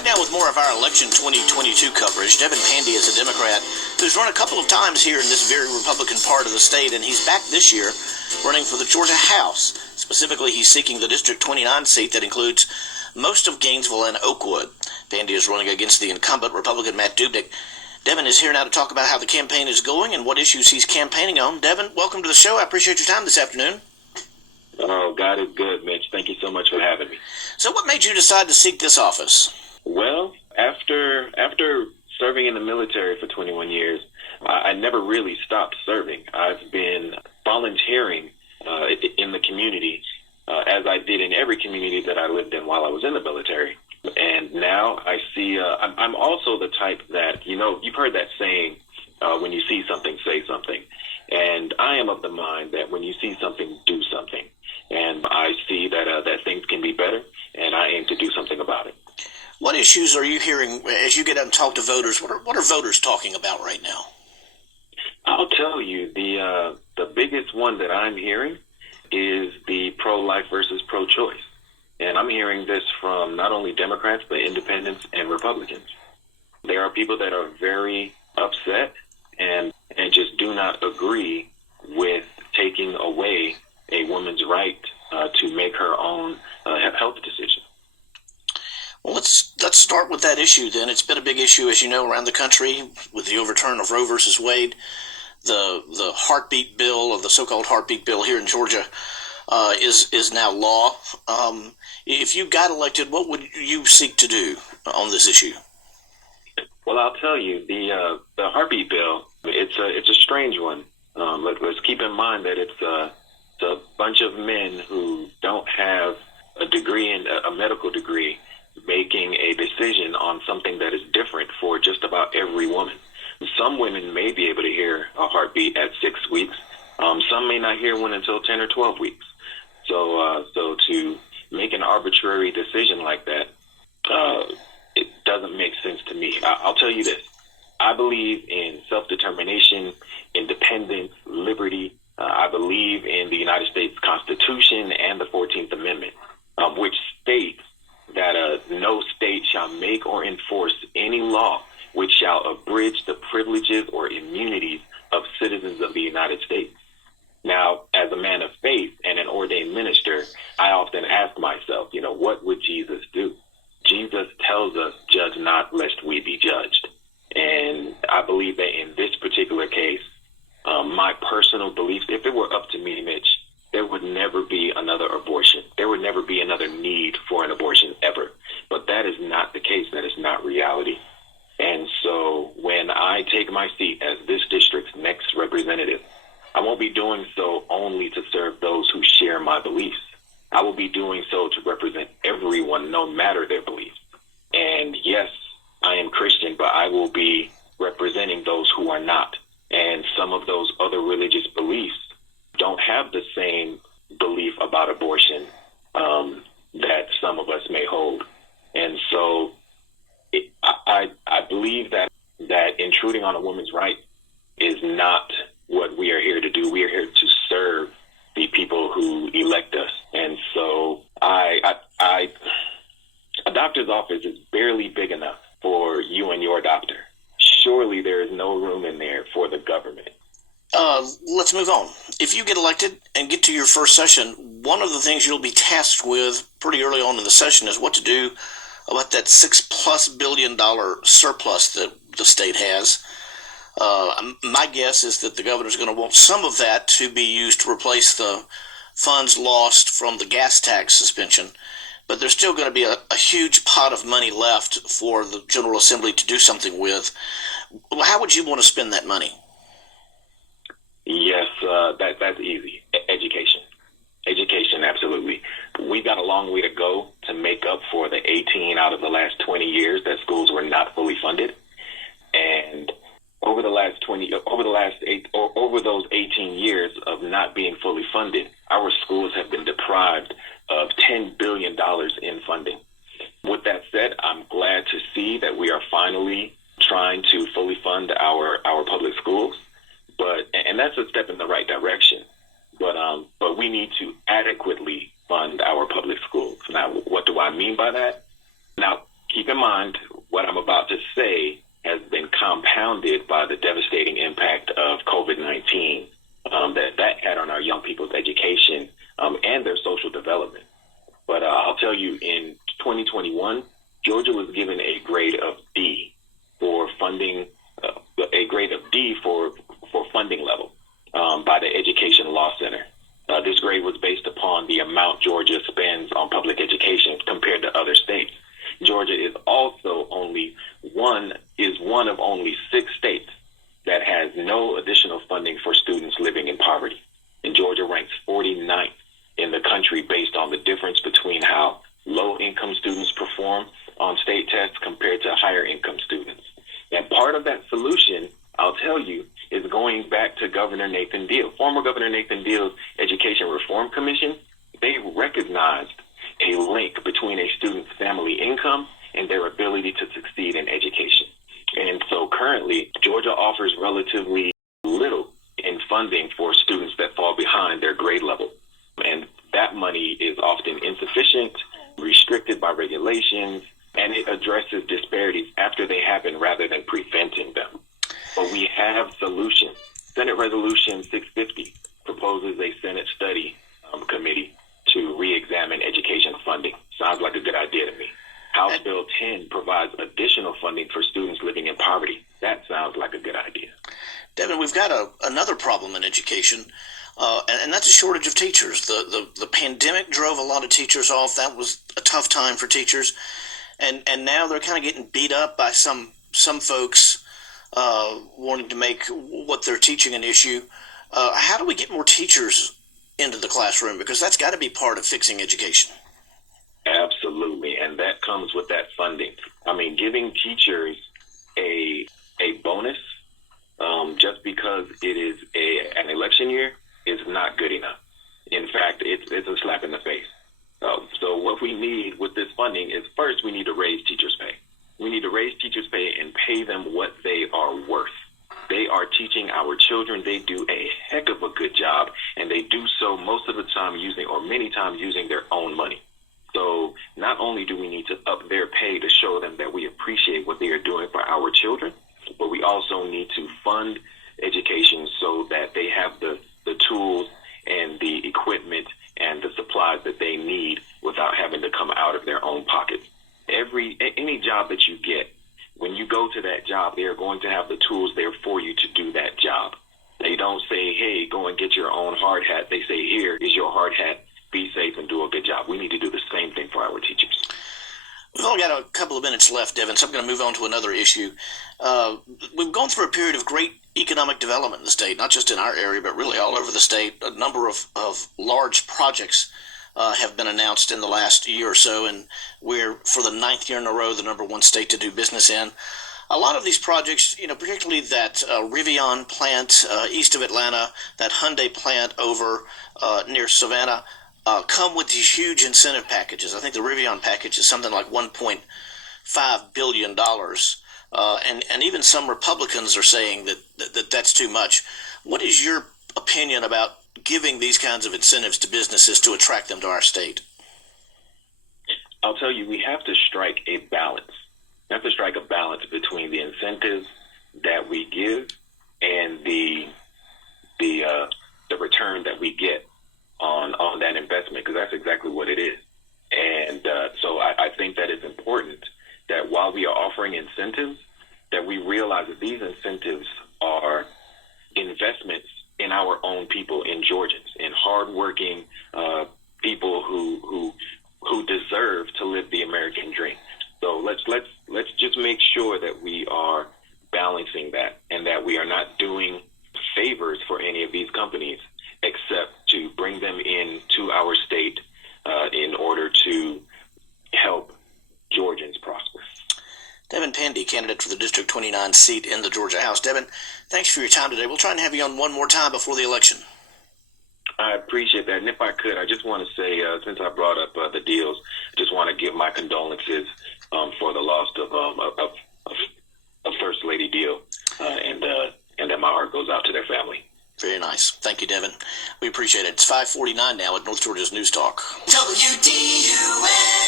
Back now with more of our election 2022 coverage. Devin Pandy is a Democrat who's run a couple of times here in this very Republican part of the state, and he's back this year running for the Georgia House. Specifically, he's seeking the District 29 seat that includes most of Gainesville and Oakwood. Pandy is running against the incumbent Republican Matt Dubnik. Devin is here now to talk about how the campaign is going and what issues he's campaigning on. Devin, welcome to the show. I appreciate your time this afternoon. Oh, God is good, Mitch. Thank you so much for having me. So what made you decide to seek this office? Well, after serving in the military for 21 years, I never really stopped serving. I've been volunteering in the community, as I did in every community that I lived in while I was in the military. And now I see, I'm also the type that, you've heard that saying, when you see something, say something. And I am of the mind that when you see something, do something. And I see that things can be better, and I aim to do something about it. What issues are you hearing as you get out and talk to voters? What are voters talking about right now? I'll tell you, the biggest one that I'm hearing is the pro-life versus pro-choice. And I'm hearing this from not only Democrats, but independents and Republicans. There are people that are very upset and just do not agree with taking away a woman's right to make her own health decision. Well, let's start with that issue then. It's been a big issue, as you know, around the country with the overturn of Roe versus Wade. The heartbeat bill, or the so-called heartbeat bill here in Georgia, is now law. If you got elected, what would you seek to do on this issue? Well, I'll tell you, the heartbeat bill, it's a strange one. Let's keep in mind that it's a bunch of men who don't have a degree, a medical degree, making a decision on something that is different for just about every woman. Some women may be able to hear a heartbeat at 6 weeks. Some may not hear one until 10 or 12 weeks. So to make an arbitrary decision like that, it doesn't make sense to me. I'll tell you this. I believe in self-determination, independence, liberty. I believe in the United States Constitution and the 14th Amendment, which states that no state shall make or enforce any law which shall abridge the privileges or immunities of citizens of the United States. Now, as a man of faith and an ordained minister, I often ask myself, what would Jesus do? Jesus tells us, judge not lest we be judged. And I believe that in this particular case, my personal beliefs, if it were up to me, Mitch, there would never be another abortion. There would never be another need for an abortion ever. But that is not the case. That is not reality. And so when I take my seat as this district's next representative, I won't be doing so only to serve those who share my beliefs. I will be doing so to represent everyone, no matter their beliefs. And yes, I am Christian, but I will be representing those who are not. And some of those other religious beliefs don't have the same belief about abortion that some of us may hold. And so I believe that intruding on a woman's right is not what we are here to do. We are here to serve the people who elect us. And so a doctor's office is barely big enough for you and your doctor. Surely there is no room in there for the government. Let's move on. If you get elected and get to your first session, one of the things you'll be tasked with pretty early on in the session is what to do about that $6+ billion surplus that the state has. My guess is that the governor's going to want some of that to be used to replace the funds lost from the gas tax suspension. But there's still going to be a huge pot of money left for the General Assembly to do something with. How would you want to spend that money? Yes, that's easy. Education, absolutely. We've got a long way to go to make up for the 18 out of the last 20 years that schools were not fully funded. And over those 18 years of not being fully funded, our schools have been deprived of $10 billion in funding. With that said, I'm glad to see that we are finally trying to fully fund our public schools. And that's a step in the right direction. But we need to adequately fund our public schools. Now, what do I mean by that? Now, keep in mind what I'm about to say has been compounded by the devastating impact of COVID-19 that had on our young people's education and their social development. But I'll tell you, in 2021, Georgia was given a grade of D for funding, a grade of D for funding level by the Education Law Center. This grade was based upon the amount Georgia spends on public education compared to other states. Georgia is also one of only 6 states that has no additional funding for students living in poverty. And Georgia ranks 49th in the country based on the difference between how low-income students perform on state tests compared to higher-income students. And part of that solution, I'll tell you, is going back to Governor Nathan Deal. Former Governor Nathan Deal's Education Reform Commission, they recognized a link between a student's family income and their ability to succeed in education. And so currently, Georgia offers relatively little in funding for students that fall behind their grade level. And that money is often insufficient, restricted by regulations, and it addresses disparities after they happen rather than preventing them. But we have solutions. Senate Resolution 650 proposes a Senate study committee to re-examine education funding. Sounds like a good idea to me. House Bill 10 provides additional funding for students living in poverty. That sounds like a good idea. Devin, we've got another problem in education, and that's a shortage of teachers. The pandemic drove a lot of teachers off. That was a tough time for teachers, and now they're kind of getting beat up by some folks wanting to make what they're teaching an issue. How do we get more teachers into the classroom? Because that's got to be part of fixing education. Absolutely, and that comes with that funding. I mean, giving teachers a bonus just because it is an election year is not good enough. In fact, it's a slap in the face. So what we need with this funding is, first, we need to raise teachers' pay. We need to raise teachers' pay and pay them what they are worth. They are teaching our children. They do a heck of a good job, and they do so most of the time many times using their own money. So not only do we need to up their pay to show them that we appreciate what they are doing for our children, but we also need to fund education so that they have the tools and the equipment and the supplies that they need without having to come out of their own pocket. Any job that you get, when you go to that job, they are going to have the tools there for you to do that job. They don't say, hey, go and get your own hard hat. They say, here is your hard hat. Be safe and do a good job. We need to do the same thing for our teachers. We've only got a couple of minutes left, Devin, so I'm going to move on to another issue. We've gone through a period of great economic development in the state, not just in our area, but really all over the state. A number of large projects have been announced in the last year or so, and we're, for the 9th year in a row, the #1 state to do business in. A lot of these projects, particularly that Rivian plant east of Atlanta, that Hyundai plant over near Savannah, come with these huge incentive packages. I think the Rivian package is something like $1.5 billion. And even some Republicans are saying that that's too much. What is your opinion about giving these kinds of incentives to businesses to attract them to our state? I'll tell you, we have to strike a balance. We have to strike a balance between the incentives that we give and the return that we get on that investment, because that's exactly what it is. And so I think that it's important that while we are offering incentives, that we realize that these incentives are investments in our own people, in Georgians, in hardworking people who deserve to live the American dream. So let's just make sure that we are balancing that, and that we are not doing favors for any of these companies except to bring them into our state in order to help Georgians prosper. Devin Pandy, candidate for the District 29 seat in the Georgia House. Devin, thanks for your time today. We'll try and have you on one more time before the election. I appreciate that. And if I could, I just want to say, since I brought up the deals, I just want to give my condolences for the loss of First Lady Deal, and that my heart goes out to their family. Very nice. Thank you, Devin. We appreciate it. It's 5:49 now at North Georgia's News Talk. WDUN.